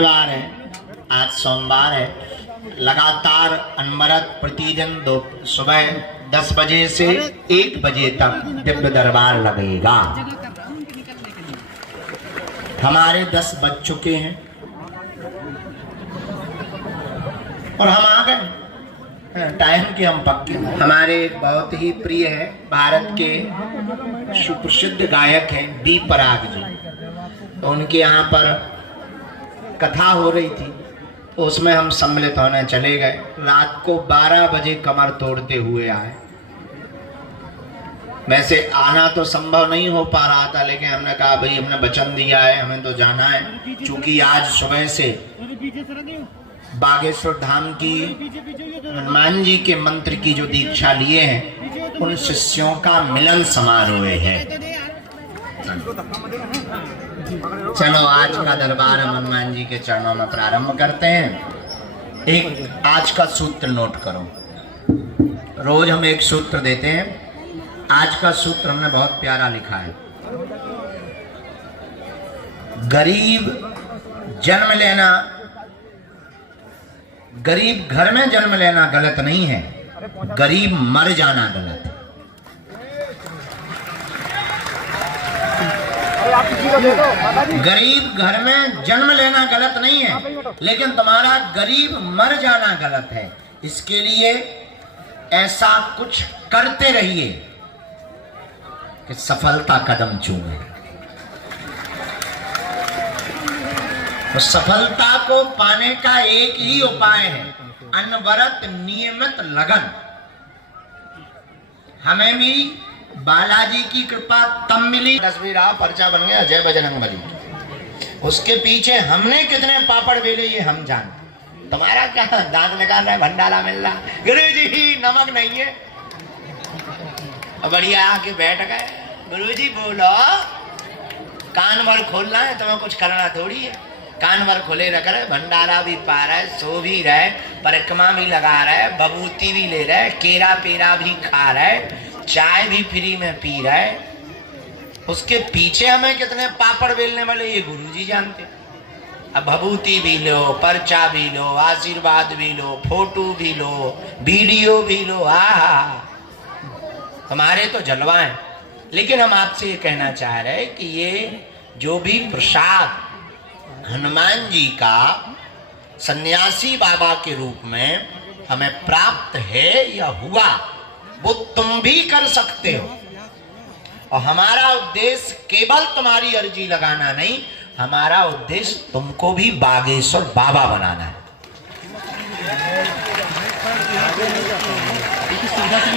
मंगलवार है, आज सोमवार है। लगातार अनवरत प्रतिदिन सुबह 10 बजे से 1 बजे तक दिव्य दरबार लगेगा। हमारे 10 बज चुके हैं और हम आ गए टाइम के, हम पक्के। हमारे बहुत ही प्रिय है, भारत के सुप्रसिद्ध गायक हैं बी पराग जी, तो उनके यहाँ पर कथा हो रही थी, तो उसमें हम सम्मिलित होने चले गए। रात को 12 बजे कमर तोड़ते हुए आए। वैसे आना तो संभव नहीं हो पा रहा था, लेकिन हमने कहा भाई हमने वचन दिया है, हमें तो जाना है। क्योंकि आज सुबह से बागेश्वर धाम की हनुमान जी के मंत्र की जो दीक्षा लिए हैं, उन शिष्यों का मिलन समारोह है। चलो आज का दरबार हम हनुमान जी के चरणों में प्रारंभ करते हैं। एक आज का सूत्र नोट करो, रोज हम एक सूत्र देते हैं। आज का सूत्र हमने बहुत प्यारा लिखा है। गरीब जन्म लेना, गरीब घर में जन्म लेना गलत नहीं है, गरीब मर जाना गलत है। गरीब घर में जन्म लेना गलत नहीं है, लेकिन तुम्हारा गरीब मर जाना गलत है। इसके लिए ऐसा कुछ करते रहिए कि सफलता कदम चूमे। तो सफलता को पाने का एक ही उपाय है, अनवरत नियमित लगन। हमें भी बालाजी की कृपा तब मिली, तस्वीर पर्चा बन गया जय बजरंग बली। उसके पीछे हमने कितने पापड़ बेले ये हम जानते। तुम्हारा क्या दांत निकाल रहा है, भंडारा मिल रहा, गुरुजी नमक नहीं है। बढ़िया आके बैठ गए, गुरुजी बोलो। कान भर खोलना है, तुम्हें कुछ करना थोड़ी है। कान भर खोले रख रहे, भंडारा भी पा रहा है, सो भी रहा है, परिक्रमा भी लगा रहा है, बबूती भी ले रहा है, केरा पेरा भी खा रहा है, चाय भी फ्री में पी रहा है। उसके पीछे हमें कितने पापड़ बेलने वाले ये गुरुजी जानते। अब भभूति भी लो, पर्चा भी लो, आशीर्वाद भी लो, फोटो भी लो, वीडियो भी लो। हमारे तो जलवा है। लेकिन हम आपसे ये कहना चाह रहे हैं कि ये जो भी प्रसाद हनुमान जी का सन्यासी बाबा के रूप में हमें प्राप्त है या हुआ, वो तुम भी कर सकते हो। और हमारा उद्देश्य केवल तुम्हारी अर्जी लगाना नहीं, हमारा उद्देश्य तुमको भी बागेश्वर बाबा बनाना है।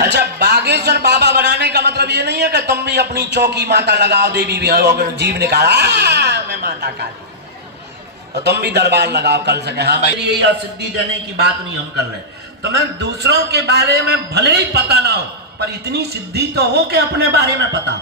अच्छा, बागेश्वर बाबा बनाने का मतलब ये नहीं है कि तुम भी अपनी चौकी माता लगाओ, देवी भी जीव निकाला मैं माता काली, तो तुम भी दरबार लगाओ कर सके। हाँ भाई, ये सिद्धि देने की बात नहीं हम कर रहे। तुम्हें दूसरों के बारे में भले ही पता ना हो, पर इतनी सिद्धि तो हो कि अपने बारे में पता।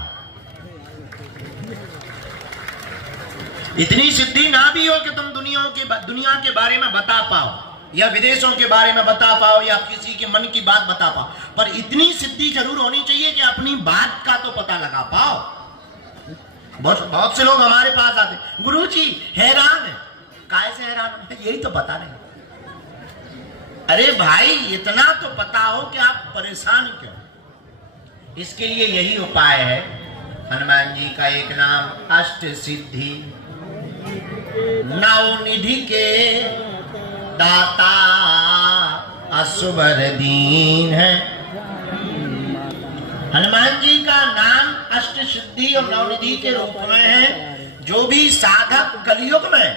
इतनी सिद्धि ना भी हो कि तुम दुनिया के बारे में बता पाओ, या विदेशों के बारे में बता पाओ, या किसी के मन की बात बता पाओ, पर इतनी सिद्धि जरूर होनी चाहिए कि अपनी बात का तो पता लगा पाओ। बहुत से लोग हमारे पास आते, गुरुजी हैरान है। काहे से हैरान है? यही तो पता नहीं। अरे भाई, इतना तो पता हो कि आप परेशान क्यों। इसके लिए यही उपाय है। हनुमान जी का एक नाम अष्ट सिद्धि नवनिधि के दाता असुबर दीन है। हनुमान जी का नाम अष्ट सिद्धि और नवनिधि के रूप में है। जो भी साधक कलयुग में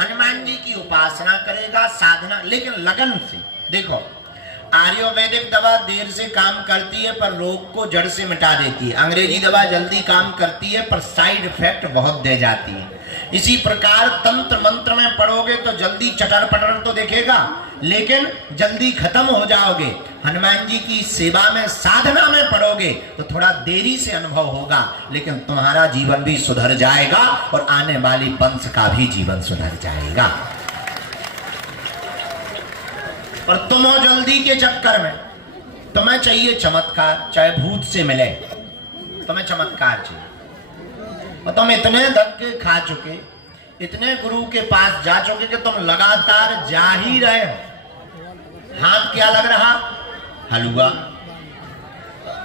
हनुमान जी की उपासना करेगा, साधना, लेकिन लगन से। देखो, आयुर्वेदिक दवा देर से काम करती है पर रोग को जड़ से मिटा देती है। अंग्रेजी दवा जल्दी काम करती है पर साइड इफेक्ट बहुत दे जाती है। इसी प्रकार तंत्र मंत्र में पढ़ोगे तो जल्दी चटर पटर तो देखेगा, लेकिन जल्दी खत्म हो जाओगे। हनुमान जी की सेवा में, साधना में पढ़ोगे तो थोड़ा देरी से अनुभव होगा, लेकिन तुम्हारा जीवन भी सुधर जाएगा और आने वाली वंश का भी जीवन सुधर जाएगा। और तुम हो जल्दी के चक्कर में, तुम्हें चाहिए चमत्कार, चाहे भूत से मिले, तुम्हें चमत्कार चाहिए। और तुम इतने धक्के खा चुके इतने गुरु के पास जा चुके कि तुम लगातार जा ही रहे हो। हाथ क्या लग रहा? हलवा।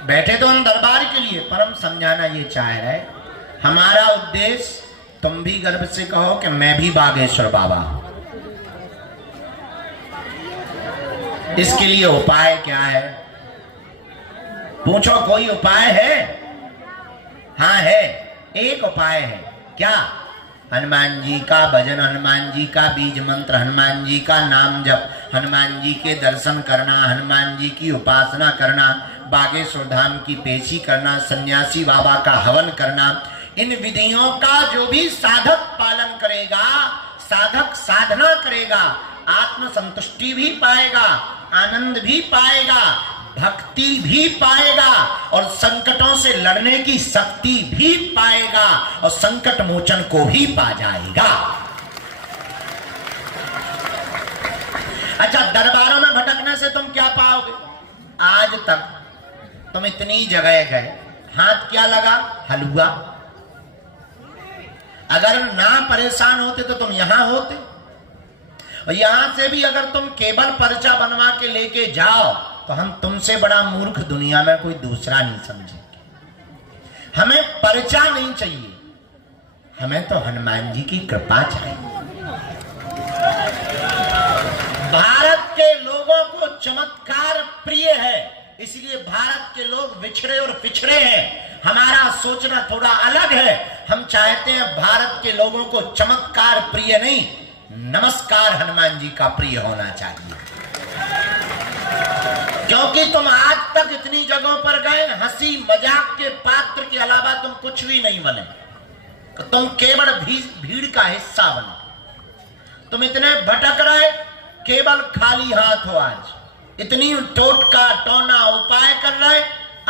बैठे तो हम दरबार के लिए, पर हम समझाना ये चाह रहे, हमारा उद्देश्य, तुम भी गर्व से कहो कि मैं भी बागेश्वर बाबा हूं। इसके लिए उपाय क्या है? पूछो, कोई उपाय है? हाँ है, एक उपाय है। क्या? हनुमान जी का भजन, हनुमान जी का बीज मंत्र, हनुमान जी का नाम जप, हनुमान जी के दर्शन करना, हनुमान जी की उपासना करना, बागेश्वर धाम की पेशी करना, सन्यासी बाबा का हवन करना। इन विधियों का जो भी साधक पालन करेगा, साधक साधना करेगा, आत्म संतुष्टि भी पाएगा, आनंद भी पाएगा, भक्ति भी पाएगा और संकटों से लड़ने की शक्ति भी पाएगा और संकट मोचन को भी पा जाएगा। अच्छा, दरबारों में भटकने से तुम क्या पाओगे? आज तक तुम इतनी जगह गए, हाथ क्या लगा? हलवा। अगर ना परेशान होते तो तुम यहां होते, और यहां से भी अगर तुम केवल पर्चा बनवा के लेके जाओ तो हम तुमसे बड़ा मूर्ख दुनिया में कोई दूसरा नहीं समझेंगे। हमें पर्चा नहीं चाहिए, हमें तो हनुमान जी की कृपा चाहिए। भारत के लोगों को चमत्कार प्रिय है, इसलिए भारत के लोग विछड़े और पिछड़े हैं। हमारा सोचना थोड़ा अलग है। हम चाहते हैं भारत के लोगों को चमत्कार प्रिय नहीं, नमस्कार हनुमान जी का प्रिय होना चाहिए। क्योंकि तुम आज तक इतनी जगहों पर गए, हंसी मजाक के पात्र के अलावा तुम कुछ भी नहीं बने, तो तुम केवल भीड़ का हिस्सा बने। तुम इतने भटक रहे, केवल खाली हाथ हो। आज इतनी टोटका टोना उपाय कर रहे,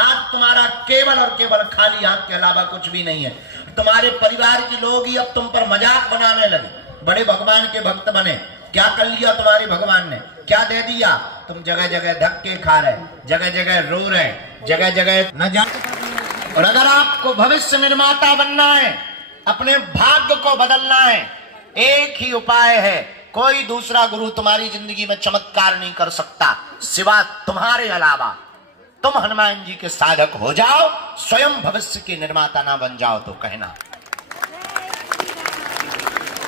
आज तुम्हारा केवल और केवल खाली हाथ के अलावा कुछ भी नहीं है। तुम्हारे परिवार के लोग ही अब तुम पर मजाक बनाने लगे, बड़े भगवान के भक्त बने। क्या कर लिया तुम्हारे भगवान ने? क्या दे दिया? तुम जगह जगह धक्के खा रहे, जगह जगह रो रहे, जगह जगह न जा। और अगर आपको भविष्य निर्माता बनना है, अपने भाग्य को बदलना है, एक ही उपाय है। कोई दूसरा गुरु तुम्हारी जिंदगी में चमत्कार नहीं कर सकता सिवा तुम्हारे अलावा। तुम हनुमान जी के साधक हो जाओ, स्वयं भविष्य के निर्माता ना बन जाओ तो कहना।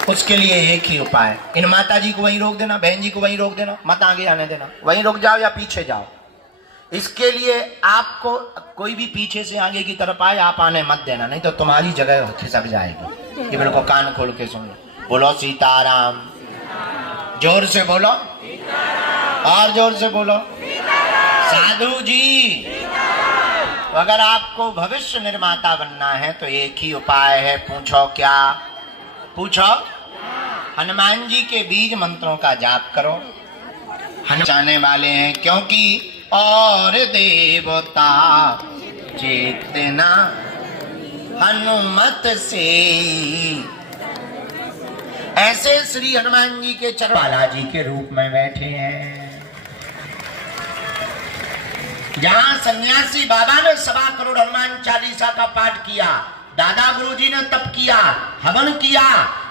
उसके लिए एक ही उपाय, इन माता जी को वहीं रोक देना, बहन जी को वहीं रोक देना, मत आगे आने देना, वहीं रुक जाओ या पीछे जाओ। इसके लिए आपको कोई भी पीछे से आगे की तरफ आए, आप आने मत देना, नहीं तो तुम्हारी जगह खिसक जाएगी। ये मेरे को कान खोल के सुन लो। बोलो सीताराम, जोर से बोलो, और जोर से बोलो। साधु जी, अगर आपको भविष्य निर्माता बनना है तो एक ही उपाय है। पूछो क्या? पूछो। हनुमान जी के बीज मंत्रों का जाप करो। हनुमान जाने वाले हैं, क्योंकि और देवता चेतना हनुमत से। ऐसे श्री हनुमान जी के चरण बालाजी के रूप में बैठे हैं। जहां सन्यासी बाबा ने 1.25 करोड़ हनुमान चालीसा का पाठ किया, दादा गुरुजी ने तप किया, हवन किया,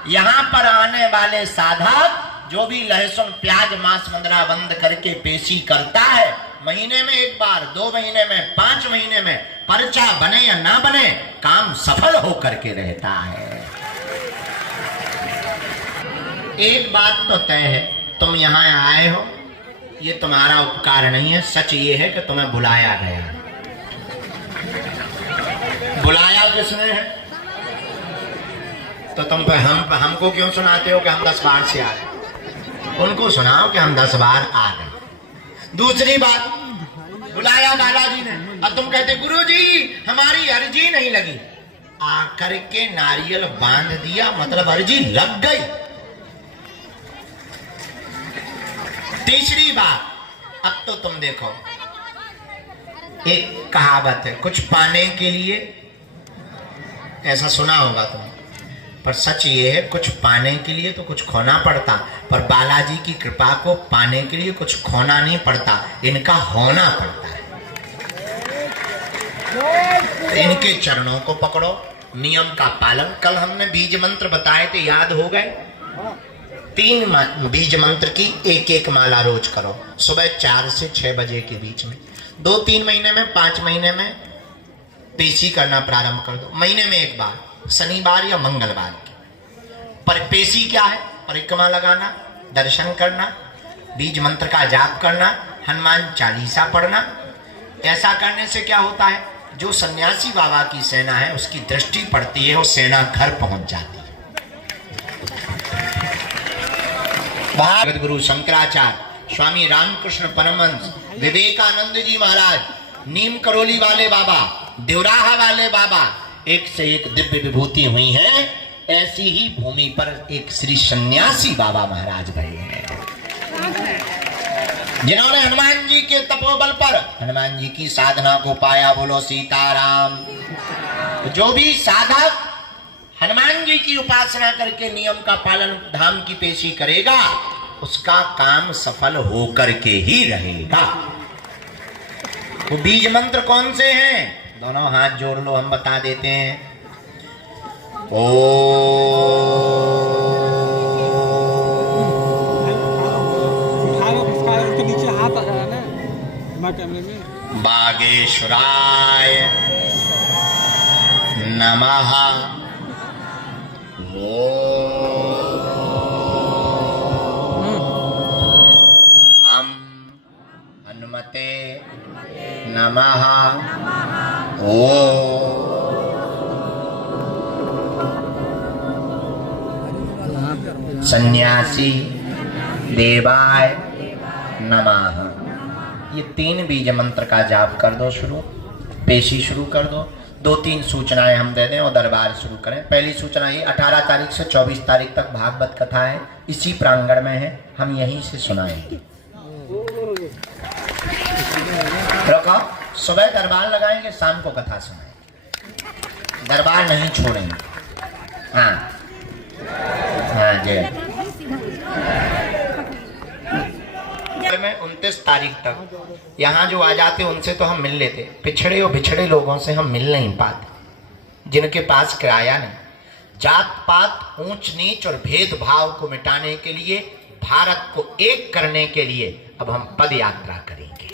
यहाँ पर आने वाले साधक जो भी लहसुन प्याज मांस मंदरा बंद करके पेशी करता है, महीने में एक बार, 2 महीने में, 5 महीने में, पर्चा बने या ना बने, काम सफल होकर के रहता है। एक बात तो तय है, तुम यहाँ आए हो, ये तुम्हारा उपकार नहीं है। सच ये है कि तुम्हें बुलाया गया। बुलाया किसने है? तो तुम हमको क्यों सुनाते हो कि हम 10 बार से आ गए? उनको सुनाओ कि हम 10 बार आ गए। दूसरी बात, बुलाया बालाजी ने, अब तुम कहते गुरुजी हमारी अर्जी नहीं लगी, आकर के नारियल बांध दिया, मतलब अर्जी लग गई। तीसरी बात, अब तो तुम देखो, एक कहावत है, कुछ पाने के लिए, ऐसा सुना होगा तुम, पर सच ये है, कुछ पाने के लिए तो कुछ खोना पड़ता, पर बालाजी की कृपा को पाने के लिए कुछ खोना नहीं पड़ता, इनका होना पड़ता है। तो इनके चरणों को पकड़ो, नियम का पालन। कल हमने बीज मंत्र बताए थे, याद हो गए? 3 बीज मंत्र की एक माला रोज करो, सुबह 4 से 6 बजे के बीच में। 2-3 महीने में, 5 महीने में पेशी करना प्रारंभ कर दो। महीने में एक बार, शनिवार या मंगलवार की। पर पेशी क्या है? परिक्रमा लगाना, दर्शन करना, बीज मंत्र का जाप करना, हनुमान चालीसा पढ़ना। ऐसा करने से क्या होता है? जो सन्यासी बाबा की सेना है उसकी दृष्टि पड़ती है, वो सेना घर पहुंच जाती है। गुरु शंकराचार्य, स्वामी रामकृष्ण परमहंस, विवेकानंद जी महाराज, नीम करोली वाले बाबा, देवराहा वाले बाबा, एक से एक दिव्य विभूति हुई है। ऐसी ही भूमि पर एक श्री सन्यासी बाबा महाराज रहे हैं, जिन्होंने हनुमान जी के तपोबल पर हनुमान जी की साधना को पाया। बोलो सीताराम। जो भी साधक हनुमान जी की उपासना करके नियम का पालन, धाम की पेशी करेगा, उसका काम सफल होकर के ही रहेगा। वो बीज मंत्र कौन से हैं? दोनों हाथ जोड़ लो, हम बता देते हैं। बागेश्वराय नमः। हम हनुमते नमः। सन्यासी देवाय नमः। ये 3 बीज मंत्र का जाप कर दो शुरू, पेशी शुरू कर दो। 2-3 सूचनाएं हम दे दें और दरबार शुरू करें। पहली सूचना ये 18 तारीख से 24 तारीख तक भागवत कथा है, इसी प्रांगण में है, हम यहीं से सुनाएंगे। रखो, सुबह दरबार लगाएंगे, शाम को कथा सुनाएंगे, दरबार नहीं छोड़ेंगे। हाँ हाँ जय। में 29 तारीख तक यहाँ जो आ जाते उनसे तो हम मिल लेते, पिछड़े और बिछड़े लोगों से हम मिल नहीं पाते, जिनके पास किराया नहीं। जात पात, ऊंच नीच और भेदभाव को मिटाने के लिए, भारत को एक करने के लिए अब हम पद यात्रा करेंगे।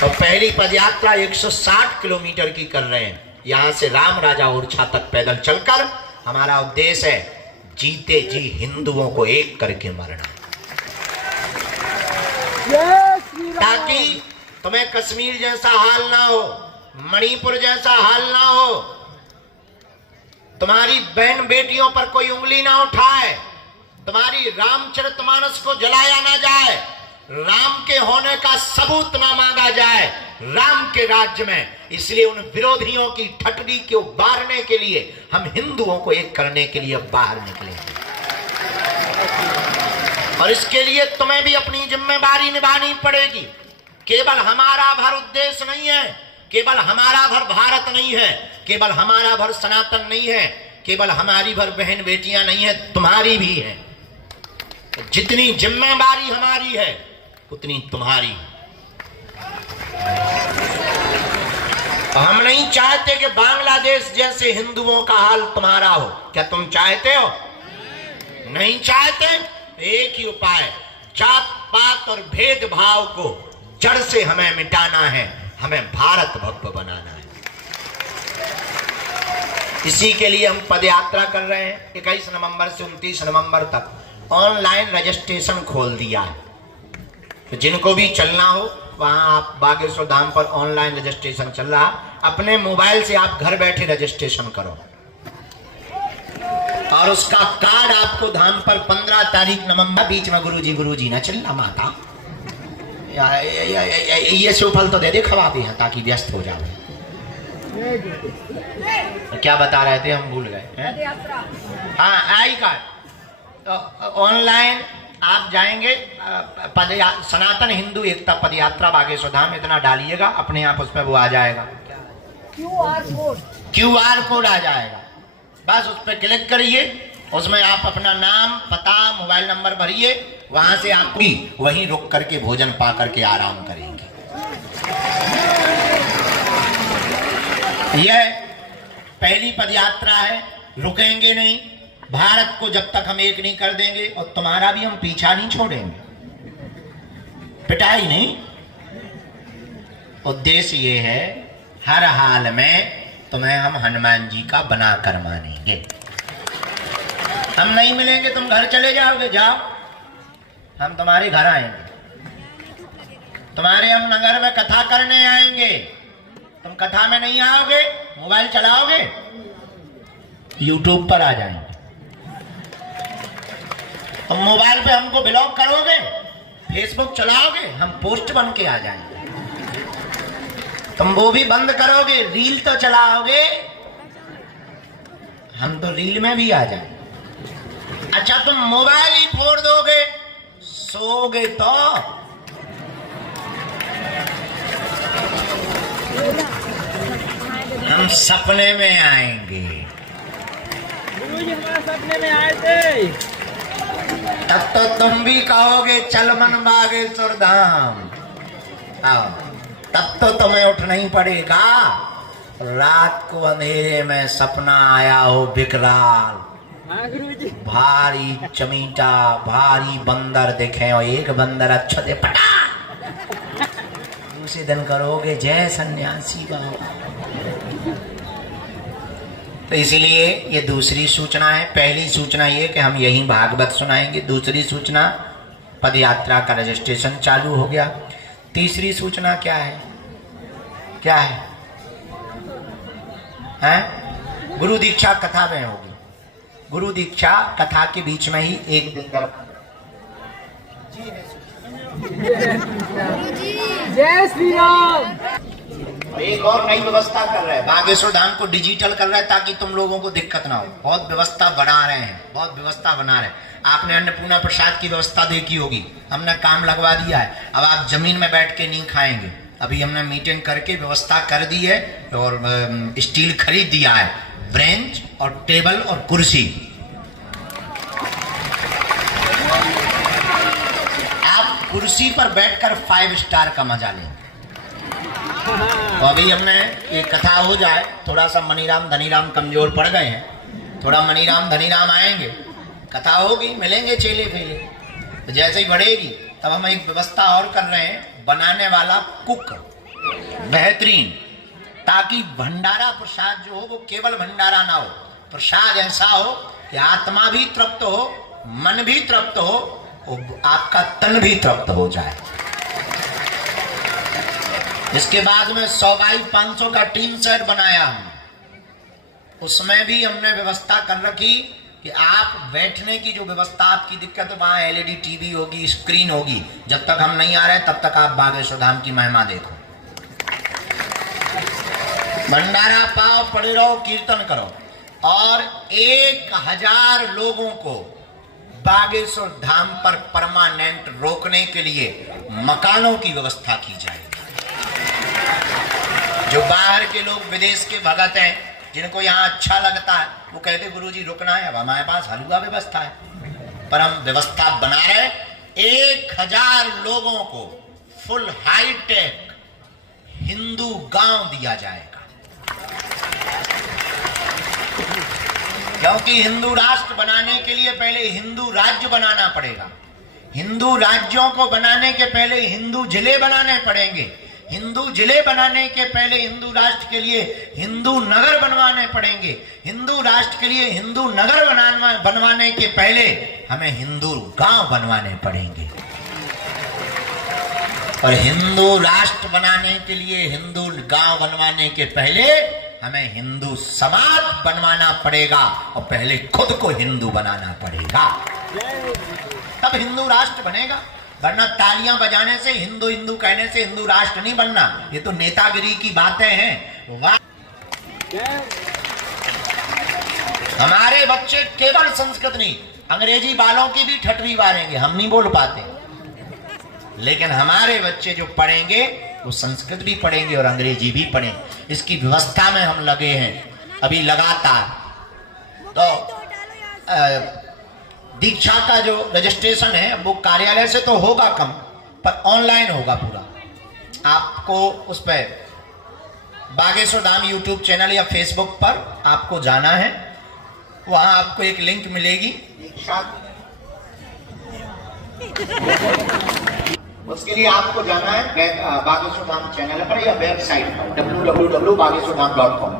तो पहली पद यात्रा 160 किलोमीटर की कर रहे हैं। यहाँ से राम राजा ओरछा तक पैदल चलकर। हमारा उद्देश्य है जीते जी हिंदुओं को एक करके मरना, ताकि तुम्हें कश्मीर जैसा हाल ना हो, मणिपुर जैसा हाल ना हो, तुम्हारी बहन बेटियों पर कोई उंगली ना उठाए, तुम्हारी रामचरितमानस को जलाया ना जाए, राम के होने का सबूत ना मांगा जाए राम के राज्य में। इसलिए उन विरोधियों की ठटड़ी को बारने के लिए हम हिंदुओं को एक करने के लिए बाहर निकलेंगे। और इसके लिए तुम्हें भी अपनी जिम्मेदारी निभानी पड़ेगी। केवल हमारा भर उद्देश्य नहीं है, केवल हमारा भर भारत नहीं है, केवल हमारा भर सनातन नहीं है, केवल हमारी भर बहन बेटियां नहीं है, तुम्हारी भी है। जितनी जिम्मेदारी हमारी है उतनी तुम्हारी। हम नहीं चाहते कि बांग्लादेश जैसे हिंदुओं का हाल तुम्हारा हो। क्या तुम चाहते हो? नहीं चाहते। एक ही उपाय, जात पात और भेदभाव को जड़ से हमें मिटाना है, हमें भारत भव्य बनाना है। इसी के लिए हम पदयात्रा कर रहे हैं। 21 नवंबर से 29 नवंबर तक ऑनलाइन रजिस्ट्रेशन खोल दिया है। तो जिनको भी चलना हो वहां आप बागेश्वर धाम पर ऑनलाइन रजिस्ट्रेशन चल रहा, अपने मोबाइल से आप घर बैठे रजिस्ट्रेशन करो और उसका कार्ड आपको धाम पर 15 तारीख नवंबर। बीच में गुरुजी ना चलना माता, ये सुफल तो दे दे, खवा भी है ताकि व्यस्त हो जाए। क्या बता रहे थे, हम भूल गए। हाँ, आई कार्ड ऑनलाइन आप जाएंगे, सनातन हिंदू एकता पदयात्रा बागेश्वर धाम इतना डालिएगा, अपने आप उसमें वो आ जाएगा, QR कोड आ जाएगा। बस उस पर क्लिक करिए, उसमें आप अपना नाम, पता, मोबाइल नंबर भरिए, वहां से आप भी वहीं रुक करके भोजन पा करके आराम करेंगे। यह पहली पदयात्रा है, रुकेंगे नहीं। भारत को जब तक हम एक नहीं कर देंगे और तुम्हारा भी हम पीछा नहीं छोड़ेंगे, पिटाई नहीं। उद्देश्य ये है हर हाल में तुम्हें हम हनुमान जी का बनाकर मानेंगे। हम नहीं मिलेंगे, तुम घर चले जाओगे, जाओ, हम तुम्हारे घर आएंगे, तुम्हारे हम नगर में कथा करने आएंगे। तुम कथा में नहीं आओगे, मोबाइल चलाओगे, यूट्यूब पर आ जाएंगे। तुम मोबाइल पे हमको ब्लॉक करोगे, फेसबुक चलाओगे, हम पोस्ट बन के आ जाएंगे। तुम वो भी बंद करोगे, रील तो चलाओगे, हम तो रील में भी आ जाएंगे। अच्छा, तुम मोबाइल ही फोड़ दोगे, सोओगे तो हम सपने में आएंगे। गुरुजी हमारे सपने में आए थे, तब तो तुम भी कहोगे चल मन बागेश्वर धाम। आओ, तब तो तुम्हें उठना ही पड़ेगा। रात को अंधेरे में सपना आया हो विकराल, हाँ गुरुजी, भारी चमीटा, भारी बंदर देखे और एक बंदर अच्छा दे पटा, दूसरे दिन करोगे जय सन्यासी बाबा। तो इसीलिए ये दूसरी सूचना है। पहली सूचना ये कि हम यहीं भागवत सुनाएंगे। दूसरी सूचना पद यात्रा का रजिस्ट्रेशन चालू हो गया। तीसरी सूचना क्या है? क्या है? हैं? गुरु दीक्षा कथा में होगी। गुरु दीक्षा कथा के बीच में ही एक दिन जय श्री राम। एक और नई व्यवस्था कर रहे हैं, बागेश्वर धाम को डिजिटल कर रहे हैं ताकि तुम लोगों को दिक्कत ना हो। बहुत व्यवस्था बढ़ा रहे हैं, बहुत व्यवस्था बना रहे हैं। आपने अन्नपूर्णा प्रसाद की व्यवस्था देखी होगी, हमने काम लगवा दिया है। अब आप जमीन में बैठ के नहीं खाएंगे, अभी हमने मीटिंग करके व्यवस्था कर दी है और स्टील खरीद दिया है, ब्रेंच और टेबल और कुर्सी। आप कुर्सी पर बैठकर 5 स्टार का मजा लेंगे। तो अभी हमने ये कथा हो जाए, थोड़ा सा मनीराम धनीराम कमजोर पड़ गए हैं, थोड़ा मनीराम धनीराम आएंगे, कथा होगी, मिलेंगे चेले फेले। तो जैसे ही बढ़ेगी तब हम एक व्यवस्था और कर रहे हैं, बनाने वाला कुक बेहतरीन, ताकि भंडारा प्रसाद जो हो वो केवल भंडारा ना हो, प्रसाद ऐसा हो कि आत्मा भी तृप्त हो, मन भी तृप्त हो, आपका तन भी तृप्त हो जाए। इसके बाद में 100 बाई 500 का टीन सेट बनाया हम, उसमें भी हमने व्यवस्था कर रखी कि आप बैठने की जो व्यवस्था आपकी दिक्कत है, वहां LED टीवी होगी, स्क्रीन होगी। जब तक हम नहीं आ रहे तब तक आप बागेश्वर धाम की महिमा देखो, भंडारा पाओ, पड़े रहो, कीर्तन करो। और 1000 लोगों को बागेश्वर धाम पर परमानेंट रोकने के लिए मकानों की व्यवस्था की जाएगी। जो बाहर के लोग, विदेश के भगत हैं, जिनको यहाँ अच्छा लगता है, वो कहते गुरुजी रुकना है, अब हमारे पास हलवा व्यवस्था है, पर हम व्यवस्था बना रहे। 1000 लोगों को फुल हाईटेक हिंदू गांव दिया जाएगा, क्योंकि हिंदू राष्ट्र बनाने के लिए पहले हिंदू राज्य बनाना पड़ेगा। हिंदू राज्यों को बनाने के पहले हिंदू जिले बनाने पड़ेंगे। हिंदू जिले बनाने के पहले हिंदू राष्ट्र के लिए हिंदू नगर बनवाने पड़ेंगे। हिंदू राष्ट्र के लिए हिंदू नगर बनवाने के पहले हमें हिंदू गांव बनवाने पड़ेंगे। और हिंदू राष्ट्र बनाने के लिए, हिंदू गांव बनवाने के पहले हमें हिंदू समाज बनवाना पड़ेगा और पहले खुद को हिंदू बनाना पड़ेगा, तब हिंदू राष्ट्र बनेगा। वरना तालियां बजाने से, हिंदू हिंदू कहने से हिंदू राष्ट्र नहीं बनना। ये तो नेतागिरी की बातें हैं। हमारे बच्चे केवल संस्कृत नहीं, अंग्रेजी वालों की भी ठटवी मारेंगे, हम नहीं बोल पाते, लेकिन हमारे बच्चे जो पढ़ेंगे वो संस्कृत भी पढ़ेंगे और अंग्रेजी भी पढ़ेंगे। इसकी व्यवस्था में हम लगे हैं अभी लगातार। तो दीक्षा का जो रजिस्ट्रेशन है वो कार्यालय से तो होगा कम, पर ऑनलाइन होगा पूरा। आपको उस पर बागेश्वर धाम यूट्यूब चैनल या फेसबुक पर आपको जाना है, वहां आपको एक लिंक मिलेगी, उसके लिए आपको जाना है बागेश्वर धाम चैनल पर या वेबसाइट पर www.bageshwardham.com।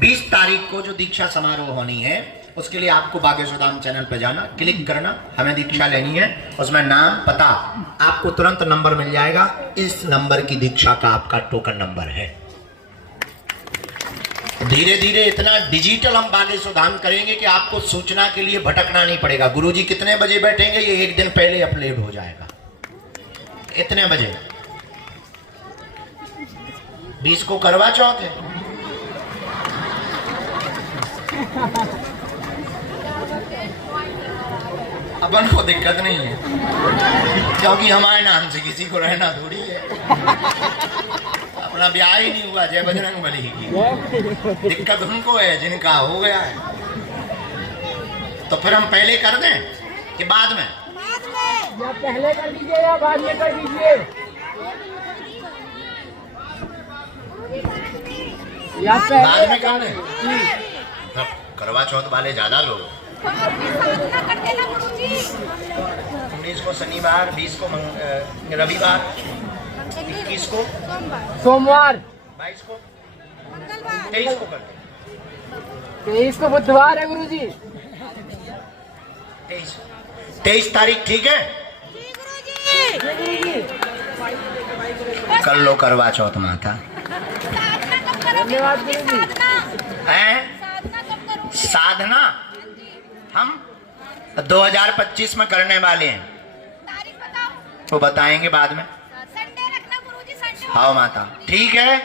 20 तारीख को जो दीक्षा समारोह होनी है, उसके लिए आपको बागेश्वर धाम चैनल पर जाना, क्लिक करना, हमें दीक्षा लेनी है, उसमें नाम पता, आपको तुरंत नंबर मिल जाएगा। इस नंबर की दीक्षा का आपका टोकन नंबर है। धीरे धीरे इतना डिजिटल हम बागेश्वर धाम करेंगे कि आपको सूचना के लिए भटकना नहीं पड़ेगा। गुरुजी कितने बजे बैठेंगे ये एक दिन पहले अपलोड हो जाएगा। इतने बजे 20 को करवा चौथ है। अपन को दिक्कत नहीं है, क्योंकि हमारे नाम से किसी को रहना थोड़ी है। अपना ब्याह ही नहीं हुआ, जय बजरंग बली की। दिक्कत उनको है जिनका हो गया है। तो फिर हम पहले कर दें कि बाद में? या पहले कर दीजिए या बाद में कर दीजिए। बाद में कर दें। करवा चौथ वाले ज्यादा लोग। 19 को शनिवार, 20 को रविवार, 21 को सोमवार, 22 को, 23 को करते, 23 को बुधवार है गुरुजी। 23 तारीख ठीक है? कर लो करवा चौथ माता। धन्यवाद गुरुजी। साधना हम 2025 में करने वाले हैं। तारीख बताओ। वो बताएंगे बाद में। संडे रखना गुरुजी, संडे। हाँ माता ठीक है।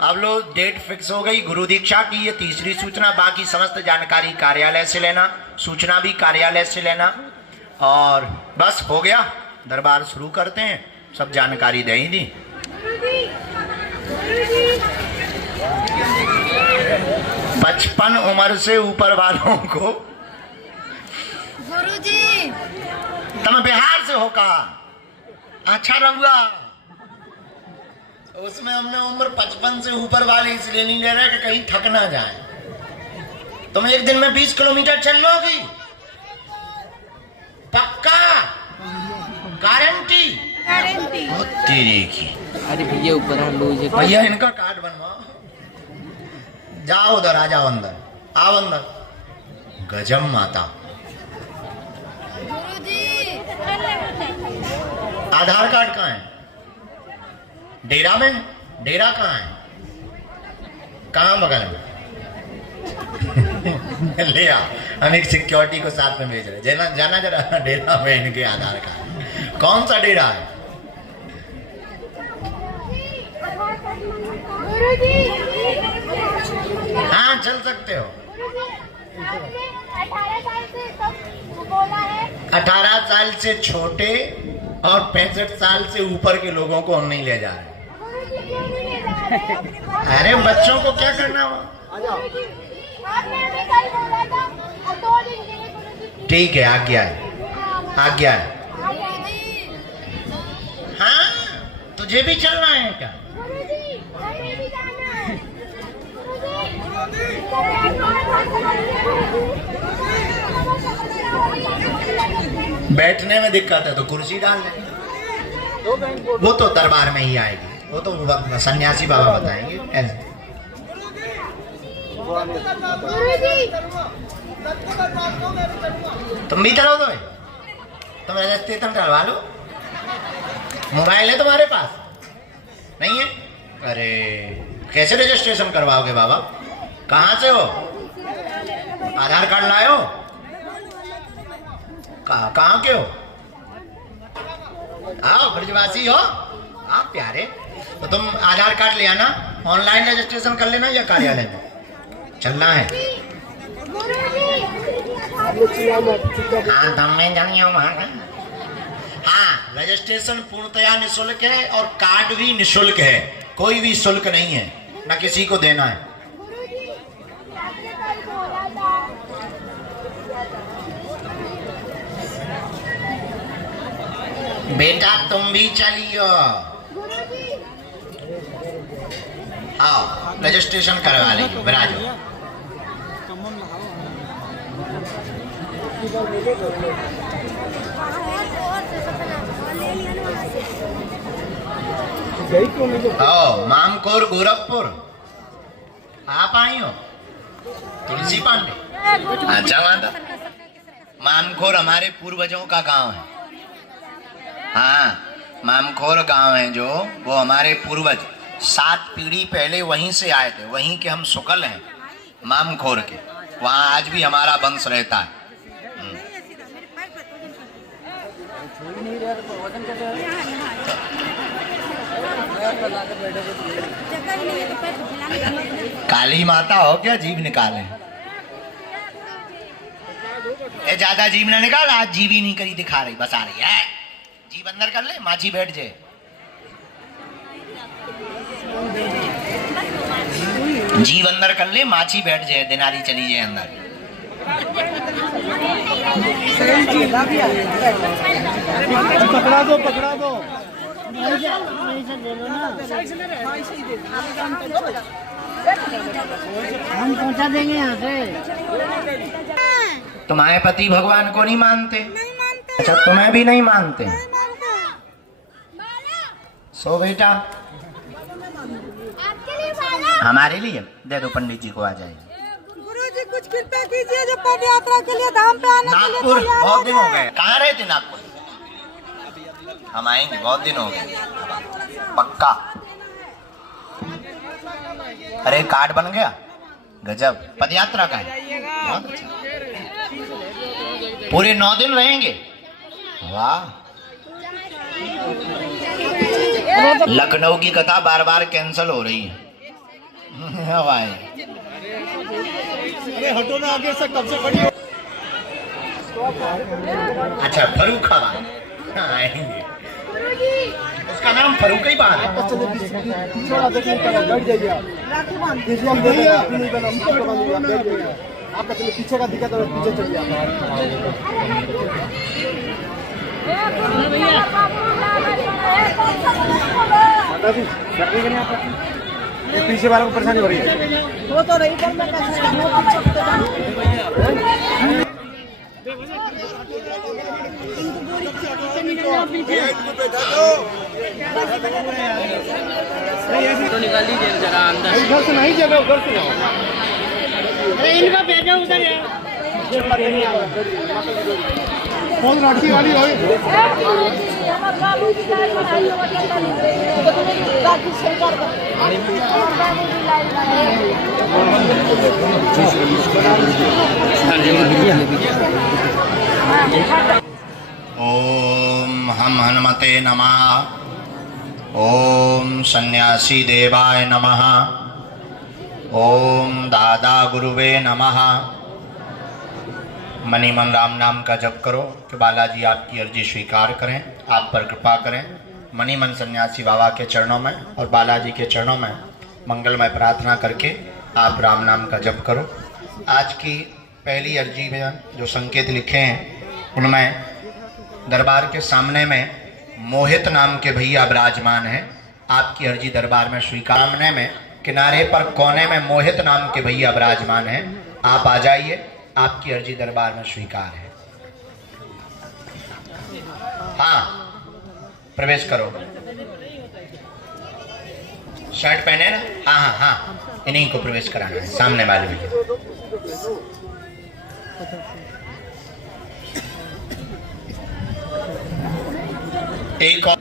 अब लो डेट फिक्स हो गई गुरु दीक्षा की। ये तीसरी सूचना। बाकी समस्त जानकारी कार्यालय से लेना, सूचना भी कार्यालय से लेना, और बस हो गया। दरबार शुरू करते हैं। सब जानकारी दे ही दी। 55 उम्र से ऊपर वालों को। गुरुजी तुम बिहार से हो का? अच्छा रहुआ। उसमें हमने उम्र 55 से ऊपर वाले इसलिए नहीं ले रहे कि कहीं थक ना जाए। तुम एक दिन में 20 किलोमीटर चल लोगी? पक्का? गारंटी? गारंटी। तेरी की। अरे भैया ऊपर भैया इनका कार्ड बनवाओ। जाओ उधर, आ जाओ अंदर, आओ अंदर। गजब माता। गुरुजी आधार कार्ड कहाँ है? डेरा में? डेरा कहाँ है? कहाँ बगल में? ले आओ, हम एक सिक्योरिटी को साथ में भेज रहे। जाना जरा डेरा में इनके आधार कार्ड। कौन सा डेरा है? हाँ चल सकते हो। 18 साल से छोटे और 65 साल से ऊपर के लोगों को हम नहीं ले जा रहे। अरे बच्चों को क्या करना हुआ? ठीक है, आज्ञा है, आज्ञा है। हाँ तुझे भी चलना है क्या? बैठने में दिक्कत है तो कुर्सी डाल ले। वो तो दरबार में ही आएगी, वो तो सन्यासी बाबा बताएंगे। ऐसे तुम भी चलो तो तुम रजिस्ट्रेशन करवा लो। मोबाइल है तुम्हारे पास? नहीं है? अरे कैसे रजिस्ट्रेशन करवाओगे बाबा? कहाँ से हो? आधार कार्ड लाए हो? कहाँ के हो? आओ ब्रजवासी हो आप प्यारे। तो तुम आधार कार्ड ले आना, ऑनलाइन रजिस्ट्रेशन कर लेना या कार्यालय में चलना है। हाँ दम में जानिए वहाँ। हाँ रजिस्ट्रेशन पूर्णतया निःशुल्क है और कार्ड भी निःशुल्क है। कोई भी शुल्क नहीं है, ना किसी को देना है। बेटा तुम भी चलियो। आओ रजिस्ट्रेशन करवा लेंगे, बिराजो। आओ मामकोर गोरखपुर, आप आई हो तुलसी पांडे? अच्छा माता, मामखोर हमारे पूर्वजों का गांव है। हाँ, मामखोर गांव है जो, वो हमारे पूर्वज 7 पीढ़ी पहले वहीं से आए थे, वहीं के हम शुक्ल हैं मामखोर के। वहाँ आज भी हमारा वंश रहता है। काली माता हो क्या, जीभ निकाले? ए ज्यादा जीभ ना निकाल, आज जीभ ही नहीं करी दिखा रही, बस आ रही है। जीभ अंदर कर ले, माची बैठ जाए। जीभ अंदर कर ले, माची बैठ जाए, दिनारी चली जाए अंदर। पकड़ा दो, पकड़ा दो। हम पहुंचा देंगे यहाँ से। तुम्हारे पति भगवान को नहीं मानते? अच्छा, तुम्हें भी नहीं मानते? सो बेटा हमारे लिए दे दो, पंडित जी को आ जाएगी। गुरुजी कुछ कृपा कीजिए, जो पद यात्रा के लिए धाम पे आने के लिए नागपुर तैयार बहुत दिन हो हैं। गए। कहाँ रहे थे नागपुर? हम आएंगे, बहुत दिन हो गए, पक्का। अरे कार्ड बन गया, गजब। पद यात्रा का है, बहुत अच्छा। पूरे 9 दिन रहेंगे, वाह। लखनऊ की कथा बार बार कैंसिल हो रही है। अरे हटो ना आगे से, कब से खड़ी हो। अच्छा, फर्रुखाबाद, हाँ आएंगे। उसका नाम फर्रुख ही बात है। आपका चलिए पीछे का दिखा, तो पीछे चल जाए। ये पीछे वालों को परेशानी हो रही है। वो तो रही पर मैं तो निकाल दीजिए जरा अंदर। घर से नहीं जगह, घर से अरे इनका भेजो उधर यार। कौन राखी वाली हो? ओम हम हनुमते नमः। ओम सन्यासी देवाय नमः। ओम दादा गुरुवे नमः। मणिमन राम नाम का जप करो कि बालाजी आपकी अर्जी स्वीकार करें, आप पर कृपा करें। मणिमन सन्यासी बाबा के चरणों में और बालाजी के चरणों में मंगलमय प्रार्थना करके आप राम नाम का जप करो। आज की पहली अर्जी में जो संकेत लिखे हैं उनमें दरबार के सामने में मोहित नाम के भैया विराजमान हैं। आपकी अर्जी दरबार में स्वीकार। सामने में किनारे पर कोने में मोहित नाम के भैया विराजमान हैं। आप आ जाइए, आपकी अर्जी दरबार में स्वीकार है। हाँ, प्रवेश करो। शर्ट पहने ना? हाँ हाँ हाँ, इन्हीं को प्रवेश कराना है, सामने वाले भैया। एक और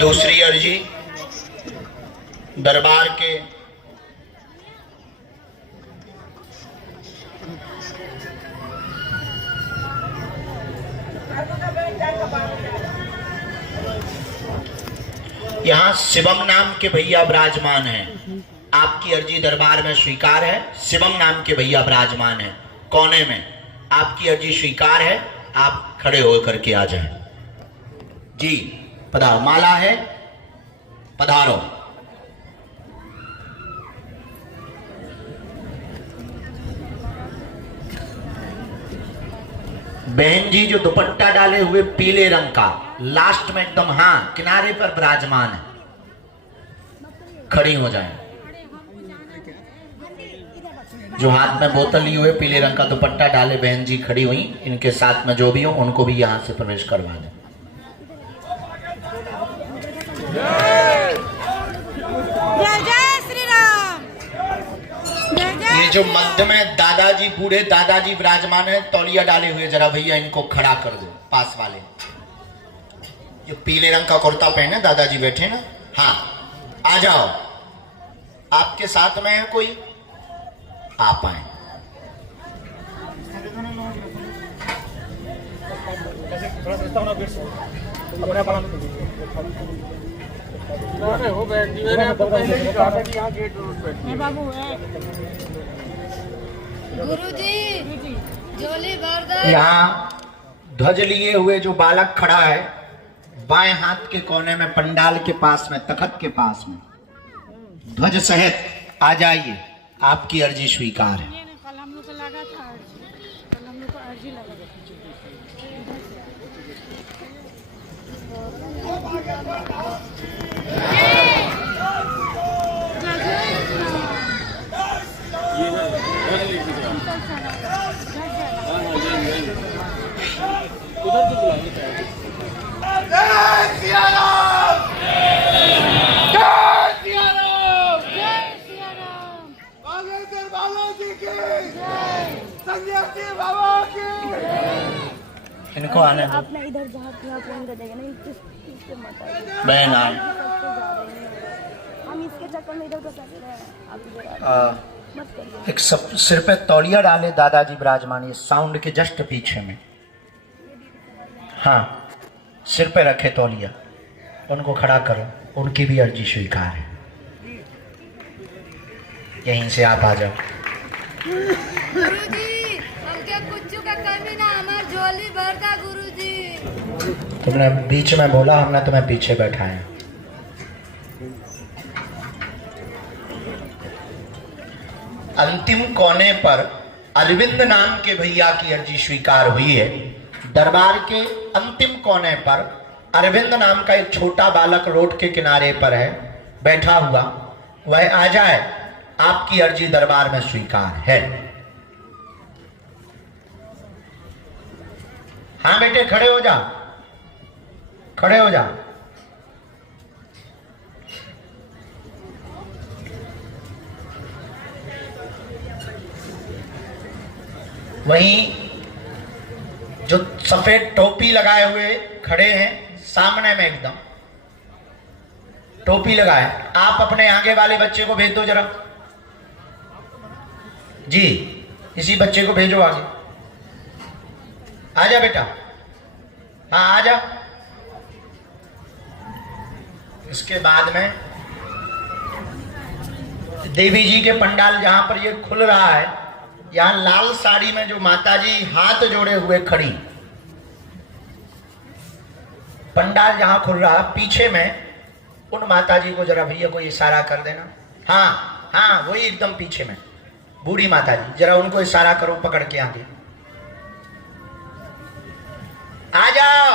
दूसरी अर्जी दरबार के यहाँ शिवम नाम के भैया विराजमान हैं। आपकी अर्जी दरबार में स्वीकार है। शिवम नाम के भैया विराजमान हैं कोने में। आपकी अर्जी स्वीकार है। आप खड़े होकर के आ जाएं। जी पधारो, माला है, पधारो। बहन जी जो दुपट्टा डाले हुए पीले रंग का, लास्ट में एकदम, हाँ, किनारे पर विराजमान है, खड़ी हो जाए। जो हाथ में बोतल लिए हुए पीले रंग का दुपट्टा डाले बहन जी खड़ी हुई, इनके साथ में जो भी हो उनको भी यहां से प्रवेश करवा दें। जय जय श्री राम। जय जय। ये जो मध्य में दादाजी, बूढ़े दादाजी विराजमान है, तौलिया डाले हुए, जरा भैया इनको खड़ा कर दो, पास वाले। जो पीले रंग का कुर्ता पहने दादाजी बैठे ना, हाँ, आ जाओ। आपके साथ में है कोई? आप आए। गुरुजी झोली भर दो। यहाँ ध्वज लिए हुए जो बालक खड़ा है, बाएं हाथ के कोने में पंडाल के पास में, तखत के पास में, ध्वज सहित आ जाइए। आपकी अर्जी स्वीकार है। कल हम लोग को लगा था अर्जी, कल हम लोग को अर्जी लगा था। इनको आने दो। अपना इधर जहाँ फोन कर देगा ना, इसके मत आइए। बहन आए। हम इसके चक्कर में इधर उधर कर रहे हैं, आप इधर मत करिए। एक सिर पे तौलिया डाले दादाजी विराजमान, ये साउंड के जस्ट पीछे में, हाँ, सिर पे रखे तौलिया, उनको खड़ा करो, उनकी भी अर्जी स्वीकार है। यहीं से आप आ जाओ। गुरुजी हमके कुछ का कमी ना, हमार झोली भर दा गुरुजी। तुमने बीच में बोला, हमने तुम्हें पीछे बैठाया। अंतिम कोने पर अरविंद नाम के भैया की अर्जी स्वीकार हुई है। दरबार के अंतिम कोने पर अरविंद नाम का एक छोटा बालक रोड के किनारे पर है बैठा हुआ, वह आ जाए। आपकी अर्जी दरबार में स्वीकार है। हाँ बेटे, खड़े हो जा, खड़े हो जा। वहीं जो सफेद टोपी लगाए हुए खड़े हैं सामने में, एकदम टोपी लगाए, आप अपने आगे वाले बच्चे को भेज दो जरा जी। इसी बच्चे को भेजो आगे। आजा बेटा, हाँ आजा। इसके बाद में देवी जी के पंडाल जहां पर ये खुल रहा है, यहां लाल साड़ी में जो माताजी हाथ जोड़े हुए खड़ी, पंडाल जहां खुल रहा, पीछे में उन माताजी को जरा भैया को इशारा कर देना। हाँ हाँ, वही एकदम पीछे में बूढ़ी माताजी, जरा उनको इशारा करो, पकड़ के आगे आ जाओ।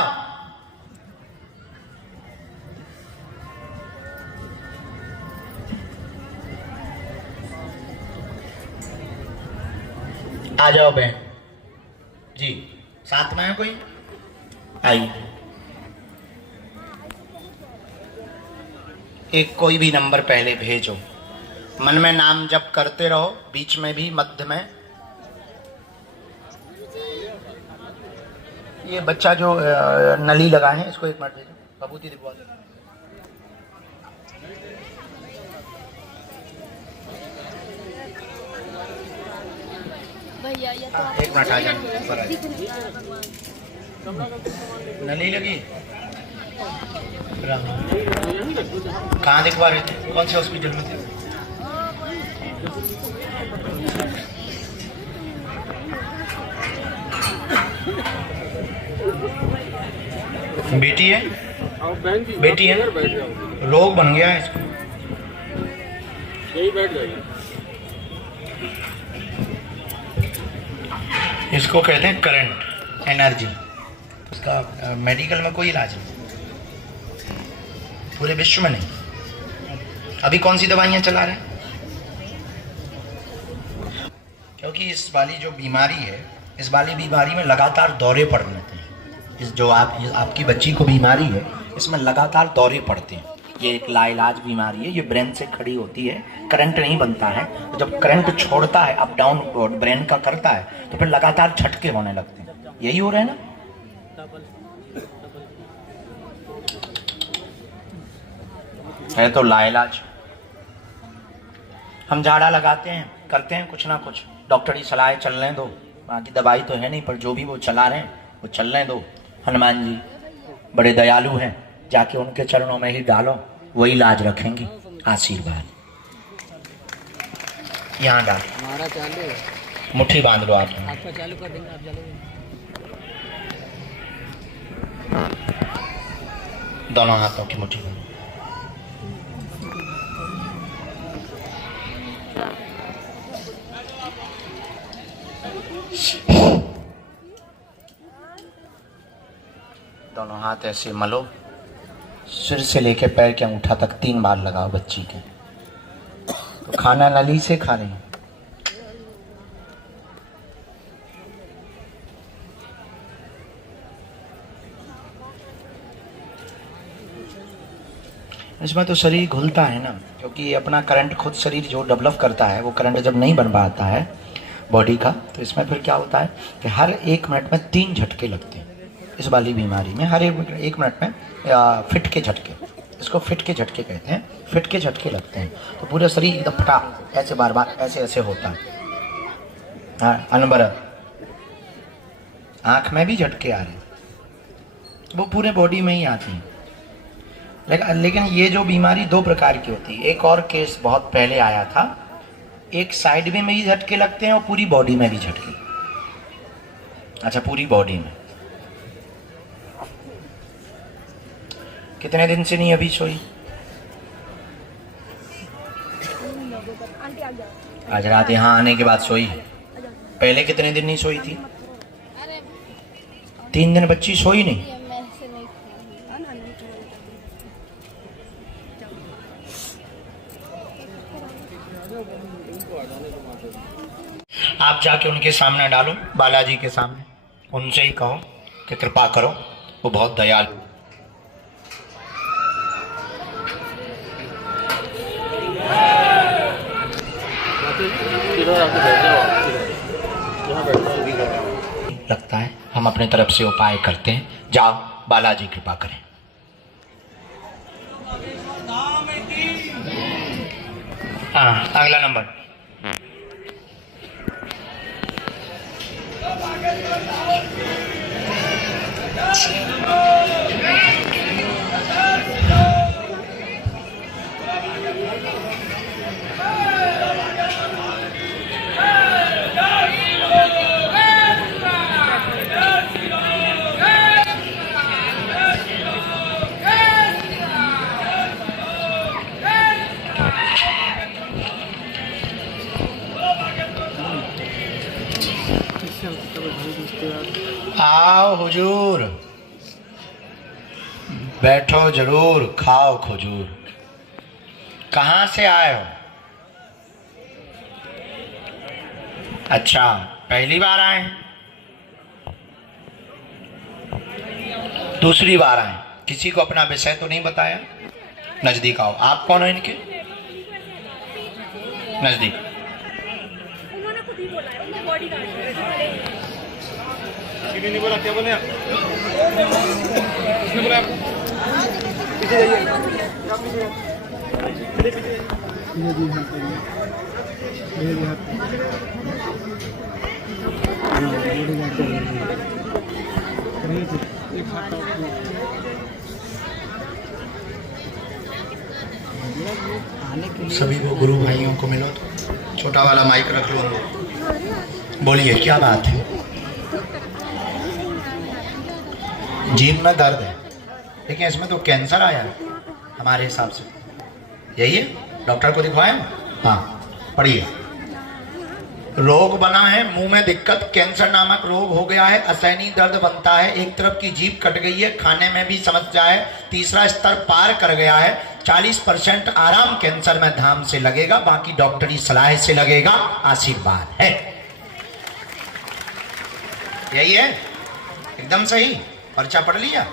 आ जाओ बहन जी, साथ में है कोई? आइए। एक कोई भी नंबर पहले भेजो, मन में नाम जप करते रहो, बीच में भी, मध्य में। ये बच्चा जो नली लगा है, इसको एक मिनट भेजो, बबूती दिखवा दो। भैया ये तो एक मिनट आ जाए। नली लगी कहाँ दिखवा रहे थे? कौन से हॉस्पिटल में थे? बेटी है, बेटी है, रोग बन गया है इसको। इसको कहते हैं करंट। एनर्जी, उसका मेडिकल में कोई इलाज नहीं, पूरे विश्व में नहीं। अभी कौन सी दवाइयाँ चला रहे हैं? क्योंकि इस वाली जो बीमारी है, इस वाली बीमारी में लगातार दौरे पड़ रहे हैं। इस जो आपकी बच्ची को बीमारी है, इसमें लगातार दौरे पड़ते हैं। ये एक लाइलाज बीमारी है, ये ब्रेन से खड़ी होती है, करंट नहीं बनता है। तो जब करंट छोड़ता है, अप डाउन ब्रेन का करता है, तो फिर लगातार झटके होने लगते हैं। यही हो रहा है ना? है तो लाइलाज। हम झाड़ा लगाते हैं, करते हैं कुछ ना कुछ, डॉक्टरी सलाह चलने दो, बाकी दवाई तो है नहीं, पर जो भी वो चला रहे हैं वो चलने दो। हनुमान जी बड़े दयालु हैं, जाके उनके चरणों में ही डालो, वही इलाज रखेंगी। आशीर्वाद यहाँ डाल, हमारा चालू, मुट्ठी बांध लो आप, आपका चालू कर देंगे, आप चलोगे। दोनों हाथों की मुट्ठी बांध। दोनों हाथ ऐसे मलो, सिर से लेके पैर के अंगूठा तक 3 बार लगाओ बच्ची के। तो खाना नली से खा रही, इसमें तो शरीर घुलता है ना, क्योंकि अपना करंट खुद शरीर जो डेवलप करता है, वो करंट जब नहीं बन पाता है बॉडी का, तो इसमें फिर क्या होता है कि हर 1 मिनट में 3 झटके लगते हैं। इस वाली बीमारी में हर 1 मिनट में फिट के झटके, इसको फिट के झटके कहते हैं, फिट के झटके लगते हैं। तो पूरे शरीर एकदम फटा, ऐसे बार बार ऐसे ऐसे होता है। हाँ, अनबरत आँख में भी झटके आ रहे हैं, वो पूरे बॉडी में ही आती हैं। लेकिन ये जो बीमारी 2 प्रकार की होती है। एक और केस बहुत पहले आया था, एक साइड में ही झटके लगते हैं और पूरी बॉडी में भी झटके। अच्छा, पूरी बॉडी में। कितने दिन से नहीं अभी सोई? आज रात यहाँ आने के बाद सोई है। पहले कितने दिन नहीं सोई थी? 3 दिन बच्ची सोई नहीं। आप जाके उनके सामने डालो, बालाजी के सामने, उनसे ही कहो कि कृपा करो, वो बहुत दयालु। लगता है हम अपने तरफ से उपाय करते हैं, जाओ बालाजी कृपा करें। हाँ, अगला नंबर। आओ हुजूर, बैठो जरूर, खाओ खजूर। कहाँ से आए हो? अच्छा, पहली बार आए हैं? दूसरी बार आए? किसी को अपना विषय तो नहीं बताया? नजदीक आओ। आप कौन है इनके? नजदीक। उन्होंने खुद ही बोला है, उनके बॉडीगार्ड है। किसी ने बोला, क्या बोले आप? किसने बोला आपको? पीछे जाइए, आप पीछे जाइए। सभी को गुरु भाइयों को मिलो, तो छोटा वाला माइक रख लो, बोलिए क्या बात है? जीभ में दर्द है, लेकिन इसमें तो कैंसर आया है हमारे हिसाब से। यही है, डॉक्टर को दिखवाएं? हाँ, पढ़िए। रोग बना है, मुंह में दिक्कत, कैंसर नामक रोग हो गया है, असहनीय दर्द बनता है, एक तरफ की जीभ कट गई है, खाने में भी समस्या है, तीसरा स्तर पार कर गया है, 40% आराम कैंसर में धाम से लगेगा, बाकी डॉक्टरी सलाह से लगेगा। आशीर्वाद है, यही है, एकदम सही। पर्चा पढ़ लिया।